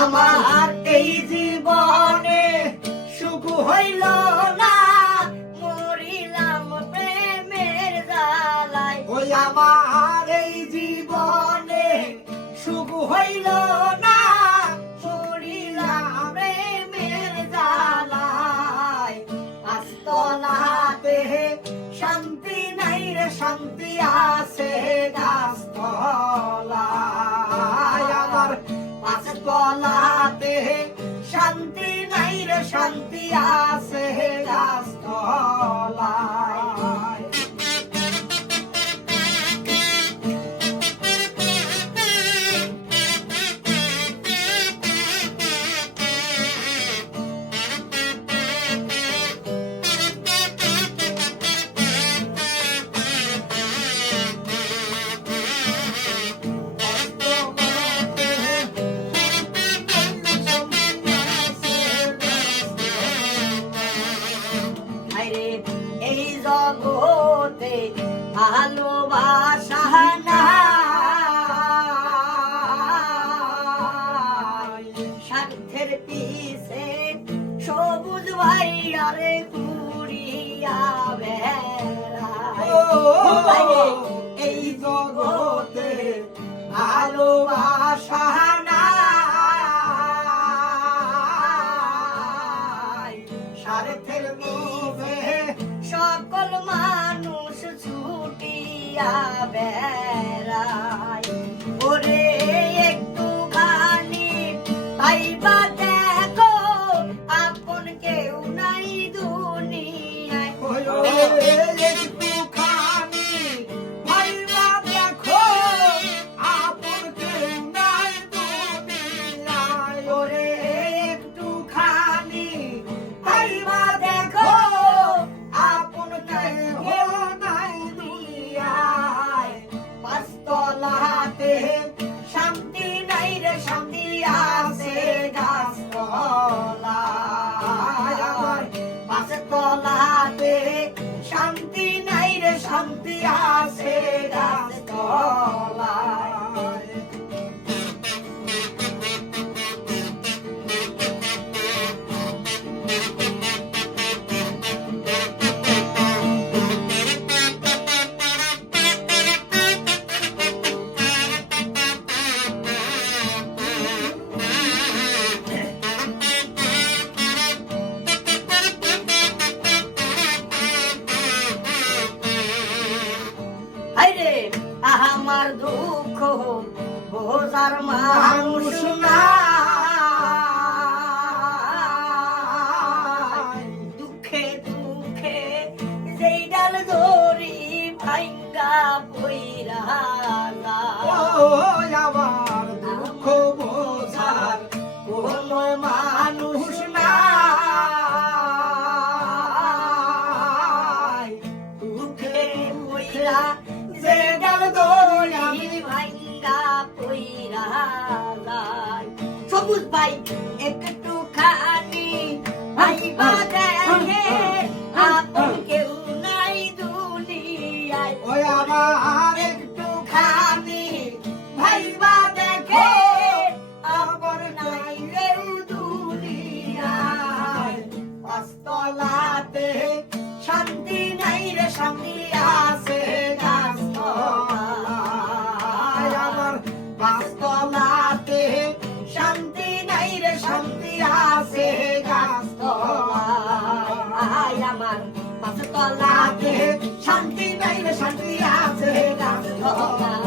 আমার এই জীবনে সুখ হইল না, মরিলাম প্রেমের জ্বালায়। ওই আমার এই জীবনে সুখ হইল না, মরিলাম প্রেমের জ্বালায়। গাছতলাতে শান্তি নাই রে, শান্তি আছে গাছতলায়। আমার গাছতলাতে শান্তি নাই রে, শান্তি আছে গাছতলায়। এই জগতে ভালোবাসা নাই, স্বার্থের পিছে সবুজ ভাইয়ারে ঘুরিয়া বেড়ায়। এই জগতে ভালোবাসা নাই, স্বার্থের লোভে সকল মানুষ ছুটিয়া বেড়ায়। ওরে একটুখানি ভাইবা দেখো, আপন কেউ নাই দুনিয়ায়। একটুখানি ভাইবা দেখো, আপন কেউ নাই দুনিয়ায়। ওরে একটুখানি ভাইবা দেখো, আপন কেউ নাই দুনিয়ায়। গাছতলাতে শান্তি নাই রে, শান্তি আছে গাছতলায়। আমার গাছতলাতে শান্তি নাই রে, শান্তি আছে গাছতলায়। আমার দুঃখ বোঝার মানুষ নাই, দুঃখে দুঃখে যেই ডাল ধরি ভাঙ্গা পইরা যায়। আমার দুঃখ বোঝার কোন মানুষ নাই, দুঃখে পইরা যে ডাল ধরি ভাঙ্গা পইরা যায়। সবুজ ভাই একটুখানি ভাইবা দেখে, আপন কেউ নাই দুনিয়ায়। ওই আমার একটুখানি ভাইবা দেখে, আপন নাই কেউ দুনিয়ায়। গাছতলাতে শান্তি নাই রে, শান্তি আছে গাছতলায়। আমার গাছতলাতে শান্তি নাই রে, শান্তি আছে গাছতলায়। আমার গাছতলাতে শান্তি নাই রে, শান্তি আছে গাছতলায়।